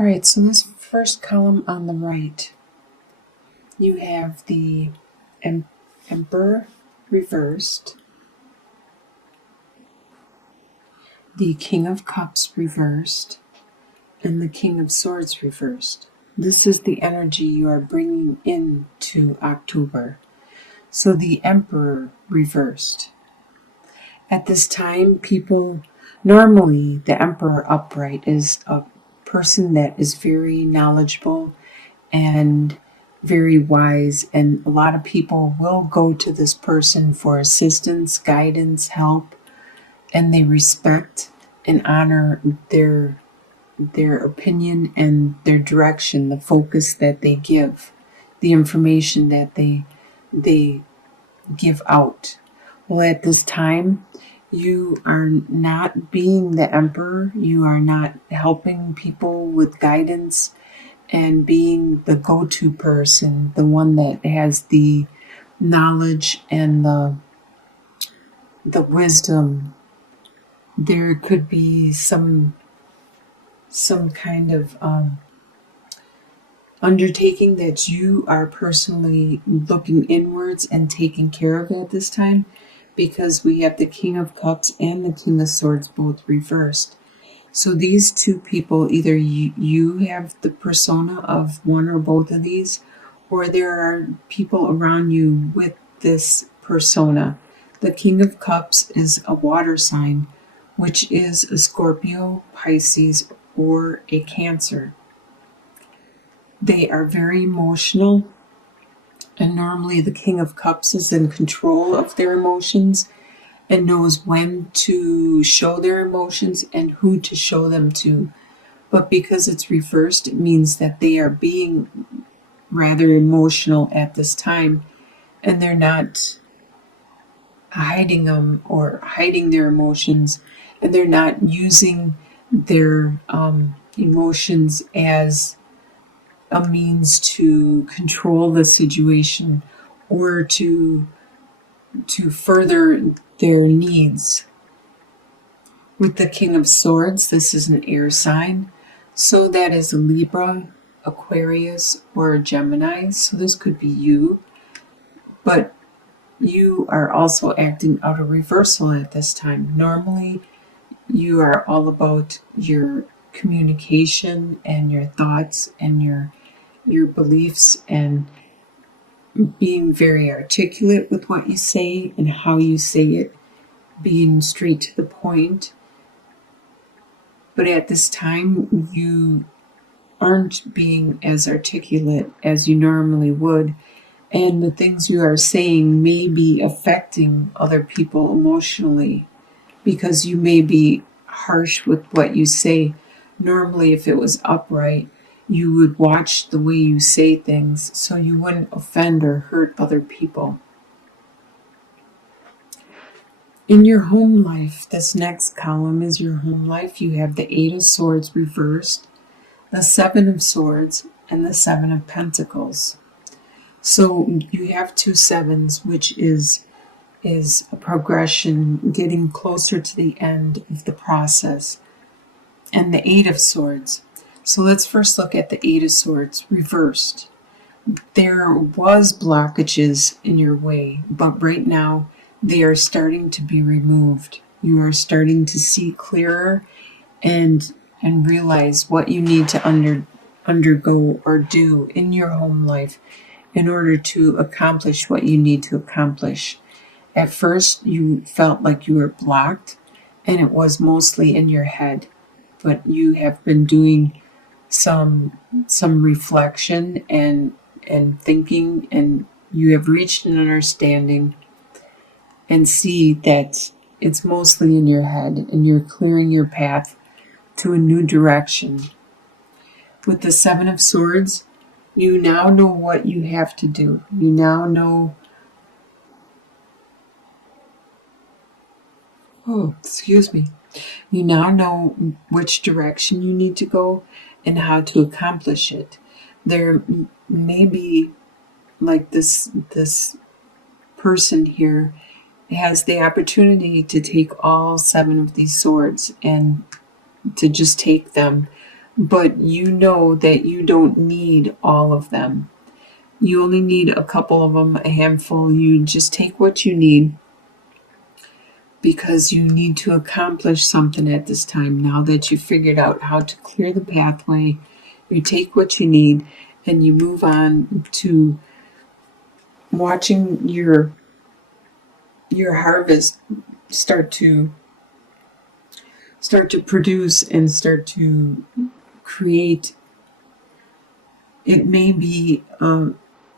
All right, so this first column on the right, you have the Emperor reversed, the King of Cups reversed, and the King of Swords reversed. This is the energy you are bringing into October. So the Emperor reversed. At this time, normally the Emperor upright is a person that is very knowledgeable and very wise, and a lot of people will go to this person for assistance, guidance, help, and they respect and honor their opinion and their direction, the focus that they give, the information that they give out. Well, at this time, you are not being the emperor. You are not helping people with guidance and being the go-to person, the one that has the knowledge and the wisdom. There could be some kind of undertaking that you are personally looking inwards and taking care of at this time, because we have the King of Cups and the King of Swords both reversed. So these two people, either you have the persona of one or both of these, or there are people around you with this persona. The King of Cups is a water sign, which is a Scorpio, Pisces, or a Cancer. They are very emotional, and normally the King of Cups is in control of their emotions and knows when to show their emotions and who to show them to. But because it's reversed, it means that they are being rather emotional at this time, and they're not hiding them or hiding their emotions, and they're not using their emotions as a means to control the situation or to further their needs. With the King of Swords, this is an air sign, so that is a Libra, Aquarius, or a Gemini. So this could be you, but you are also acting out of reversal at this time. Normally, you are all about your communication and your thoughts and your beliefs and being very articulate with what you say and how you say it, being straight to the point. But at this time, you aren't being as articulate as you normally would, and the things you are saying may be affecting other people emotionally because you may be harsh with what you say. Normally, if it was upright, you would watch the way you say things so you wouldn't offend or hurt other people. In your home life, this next column is your home life. You have the Eight of Swords reversed, the Seven of Swords, and the Seven of Pentacles. So you have two sevens, which is a progression, getting closer to the end of the process. And the Eight of Swords. So let's first look at the Eight of Swords reversed. There was blockages in your way, but right now they are starting to be removed. You are starting to see clearer and realize what you need to undergo or do in your home life in order to accomplish what you need to accomplish. At first, you felt like you were blocked, and it was mostly in your head, but you have been doing some reflection and thinking, and you have reached an understanding and see that it's mostly in your head, and you're clearing your path to a new direction. With the Seven of Swords, you now know what you have to do. You now know You now know which direction you need to go and how to accomplish it. There may be, like this person here has the opportunity to take all seven of these swords and to just take them, but you know that you don't need all of them. You only need a couple of them, a handful. You just take what you need because you need to accomplish something at this time. Now that you figured out how to clear the pathway, you take what you need and you move on to watching your harvest start to produce and start to create. It may be a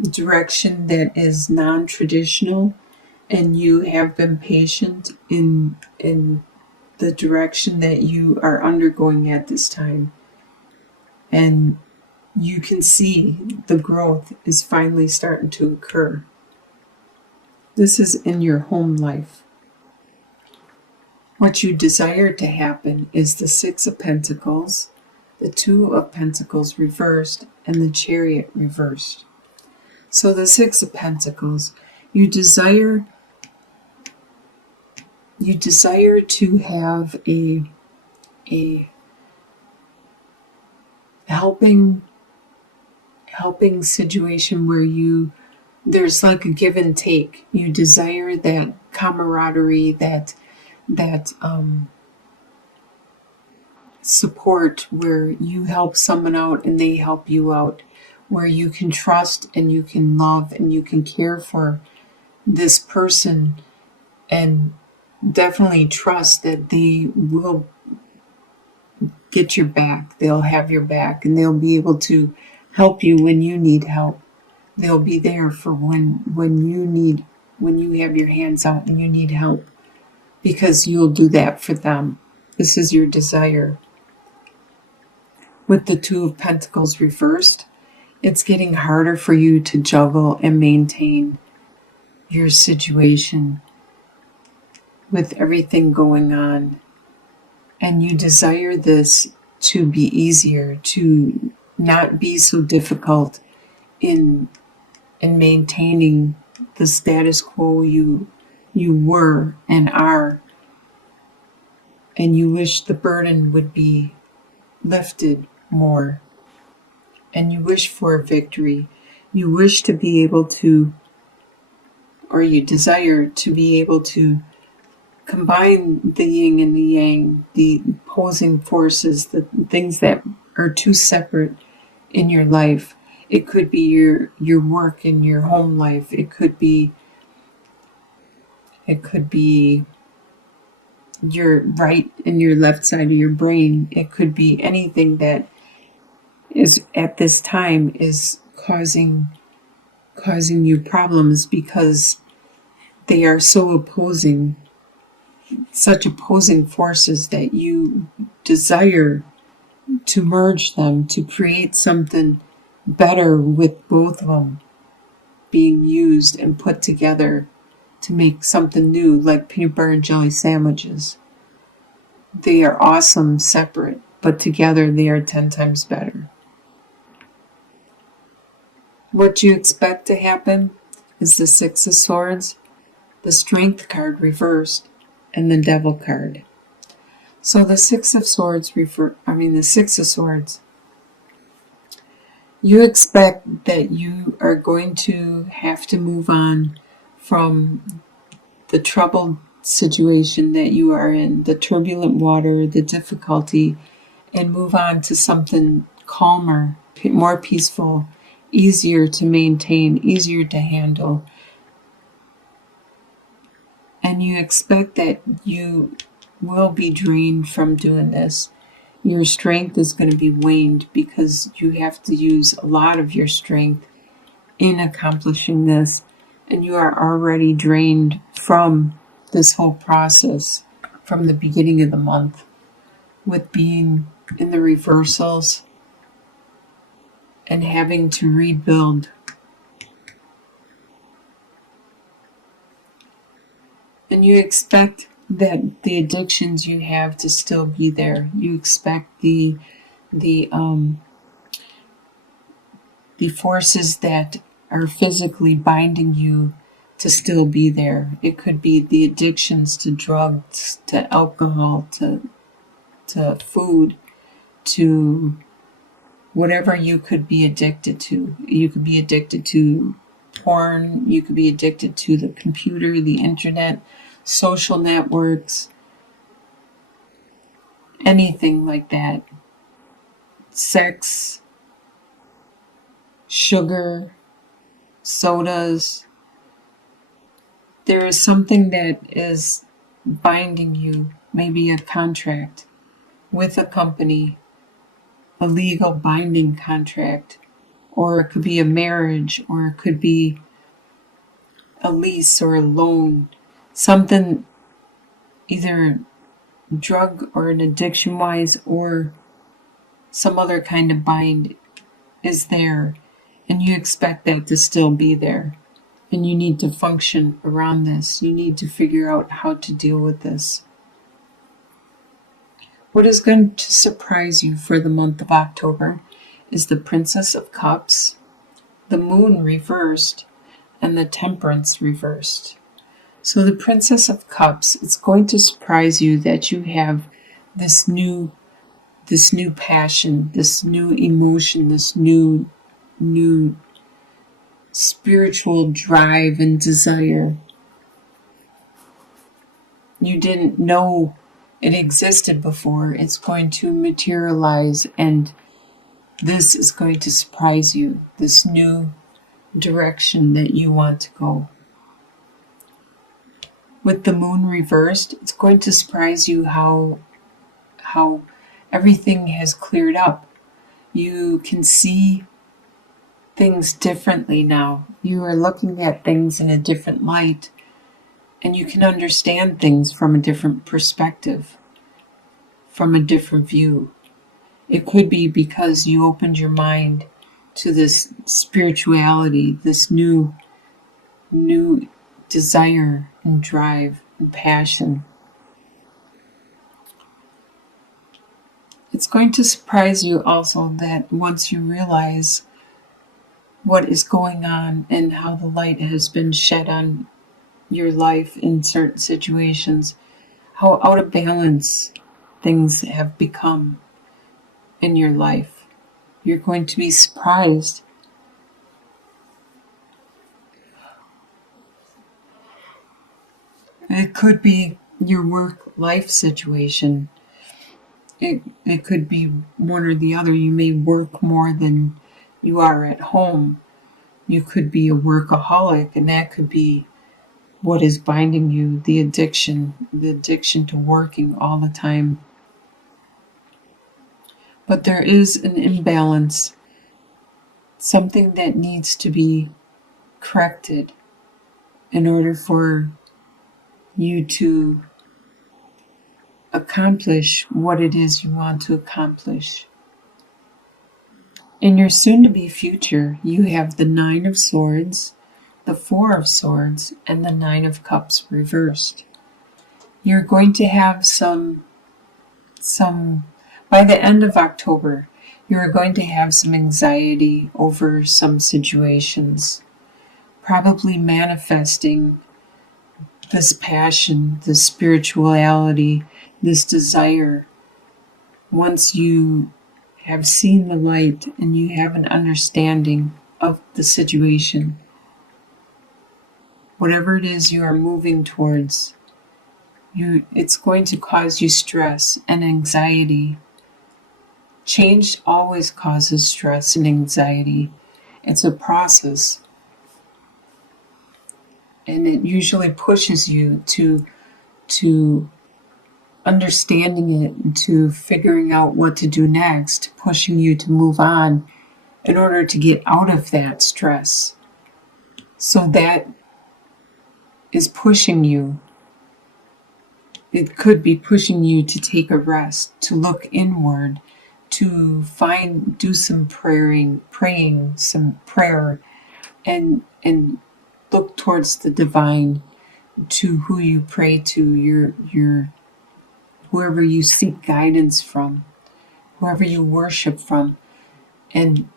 direction that is non-traditional, and you have been patient in the direction that you are undergoing at this time, and you can see the growth is finally starting to occur. This is in your home life. What you desire to happen is the Six of Pentacles, the Two of Pentacles reversed, and the Chariot reversed. So the Six of Pentacles, you desire to have a helping situation where there's like a give and take. You desire that camaraderie, that support where you help someone out and they help you out, where you can trust and you can love and you can care for this person and definitely trust that they will get your back. They'll have your back and they'll be able to help you when you need help. They'll be there for when you have your hands out and you need help, because you'll do that for them. This is your desire. With the Two of Pentacles reversed, it's getting harder for you to juggle and maintain your situation with everything going on. And you desire this to be easier, to not be so difficult in maintaining the status quo you were and are. And you wish the burden would be lifted more. And you wish for a victory. You wish to be able to, or you desire to be able to combine the yin and the yang, the opposing forces, the things that are too separate in your life. It could be your work and your home life. It could be your right and your left side of your brain. It could be anything that is at this time is causing you problems, because they are so opposing, such opposing forces, that you desire to merge them, to create something better with both of them being used and put together to make something new, like peanut butter and jelly sandwiches. They are awesome separate, but together they are 10 times better. What you expect to happen is the Six of Swords, the Strength card reversed, and the Devil card. So the Six of Swords you expect that you are going to have to move on from the troubled situation that you are in, the turbulent water, the difficulty, and move on to something calmer, more peaceful, easier to maintain, easier to handle. And you expect that you will be drained from doing this. Your strength is going to be waned because you have to use a lot of your strength in accomplishing this. And you are already drained from this whole process from the beginning of the month, with being in the reversals and having to rebuild. And you expect that the addictions you have to still be there. You expect the forces that are physically binding you to still be there. It could be the addictions to drugs, to alcohol, to food, to whatever you could be addicted to. You could be addicted to porn, you could be addicted to the computer, the internet, social networks, anything like that. Sex, sugar, sodas. There is something that is binding you, maybe a contract with a company, a legal binding contract, or it could be a marriage, or it could be a lease or a loan, something either drug or an addiction wise or some other kind of bind is there, and you expect that to still be there. And you need to function around this. You need to figure out how to deal with this. What is going to surprise you for the month of October is the Princess of Cups, the Moon reversed, and the Temperance reversed. So the Princess of Cups, it's going to surprise you that you have this new passion, this new emotion, this new spiritual drive and desire. You didn't know it existed before. It's going to materialize, and this is going to surprise you, this new direction that you want to go. With the Moon reversed, it's going to surprise you how everything has cleared up. You can see things differently now. You are looking at things in a different light, and you can understand things from a different perspective, from a different view. It could be because you opened your mind to this spirituality, this new desire and drive and passion. It's going to surprise you also that once you realize what is going on and how the light has been shed on your life in certain situations, how out of balance things have become in your life. You're going to be surprised. It could be your work-life situation. It could be one or the other. You may work more than you are at home. You could be a workaholic, and that could be what is binding you, the addiction to working all the time. But there is an imbalance, something that needs to be corrected in order for you to accomplish what it is you want to accomplish. In your soon-to-be future, you have the Nine of Swords, the Four of Swords, and the Nine of Cups reversed. You're going to have some by the end of October, you're going to have some anxiety over some situations, probably manifesting this passion, this spirituality, this desire. Once you have seen the light and you have an understanding of the situation, whatever it is you are moving towards, it's going to cause you stress and anxiety. Change always causes stress and anxiety. It's a process, and it usually pushes you to understanding it and to figuring out what to do next, pushing you to move on in order to get out of that stress. So that is pushing you. It could be pushing you to take a rest, to look inward, to do some praying, some prayer, and look towards the divine, to who you pray to, your whoever you seek guidance from, whoever you worship from, and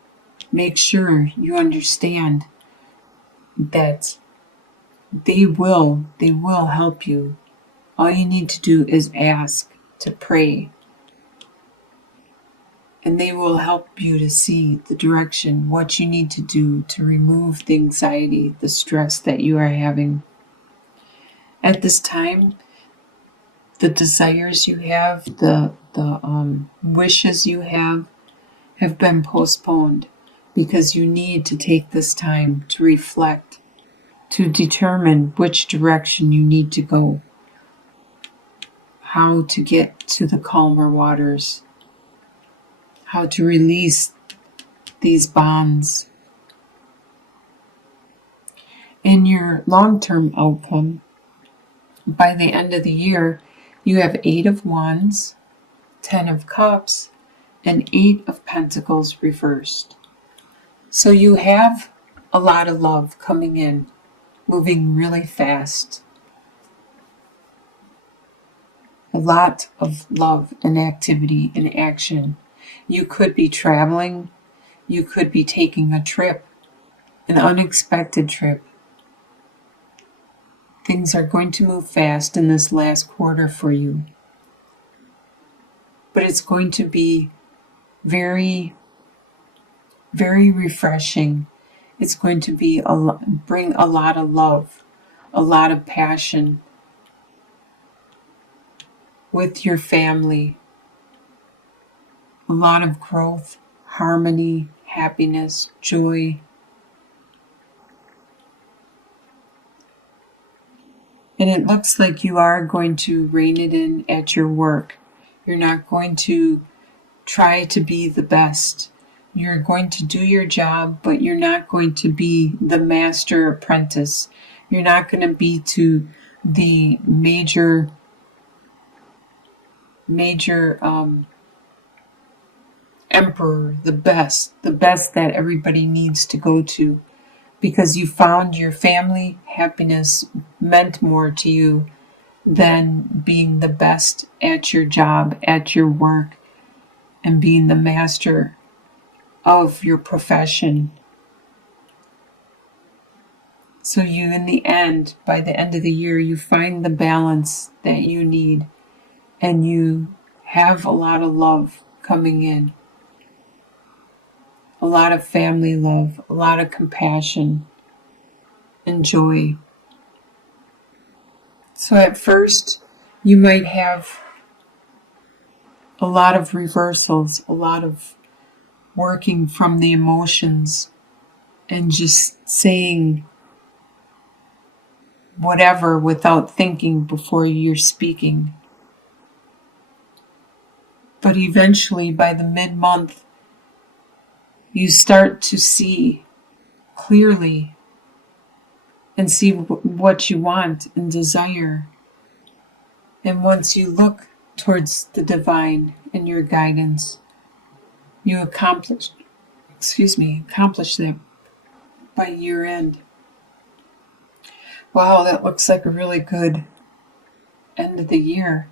make sure you understand that they will help you. All you need to do is ask, to pray. and they will help you to see the direction, what you need to do to remove the anxiety, the stress that you are having. At this time, the desires you have, the wishes you have been postponed because you need to take this time to reflect, to determine which direction you need to go, how to get to the calmer waters, how to release these bonds. In your long-term outcome, by the end of the year, you have 8 of Wands, 10 of Cups, and 8 of Pentacles reversed. So you have a lot of love coming in, moving really fast. A lot of love and activity and action. You could be traveling. You could be taking a trip, an unexpected trip. Things are going to move fast in this last quarter for you. But it's going to be very, very refreshing. It's going to be bring a lot of love, a lot of passion with your family, a lot of growth, harmony, happiness, joy. And it looks like you are going to rein it in at your work. You're not going to try to be the best. You're going to do your job, but you're not going to be the master apprentice. You're not going to be to the major emperor, the best that everybody needs to go to, because you found your family happiness meant more to you than being the best at your job, at your work, and being the master of your profession. So you, in the end, by the end of the year, you find the balance that you need, and you have a lot of love coming in. A lot of family love, a lot of compassion and joy. So at first, you might have a lot of reversals, a lot of working from the emotions and just saying whatever without thinking before you're speaking. But eventually, by the mid-month, you start to see clearly and see what you want and desire. And once you look towards the divine and your guidance, you accomplish that by year end. Wow, that looks like a really good end of the year.